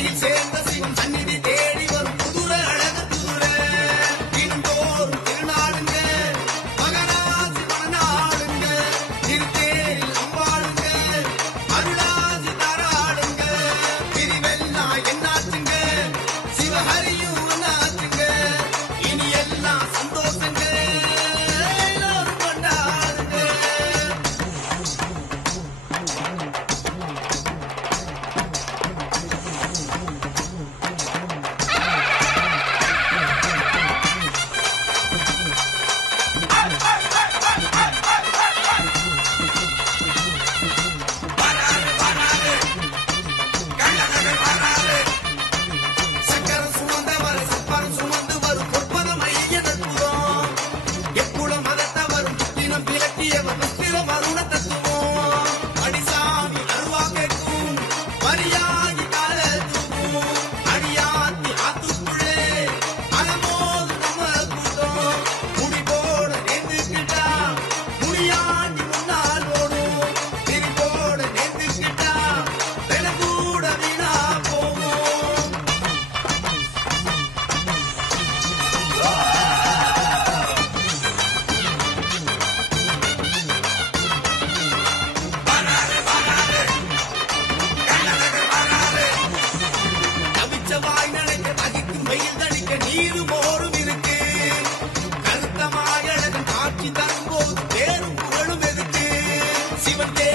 Steve நீரும் ஓரும் இருக்கு. கருத்த மாயழகன் ஆட்சி தரும்போது பேரும் புகழும் எதுக்கு? சிவன் தே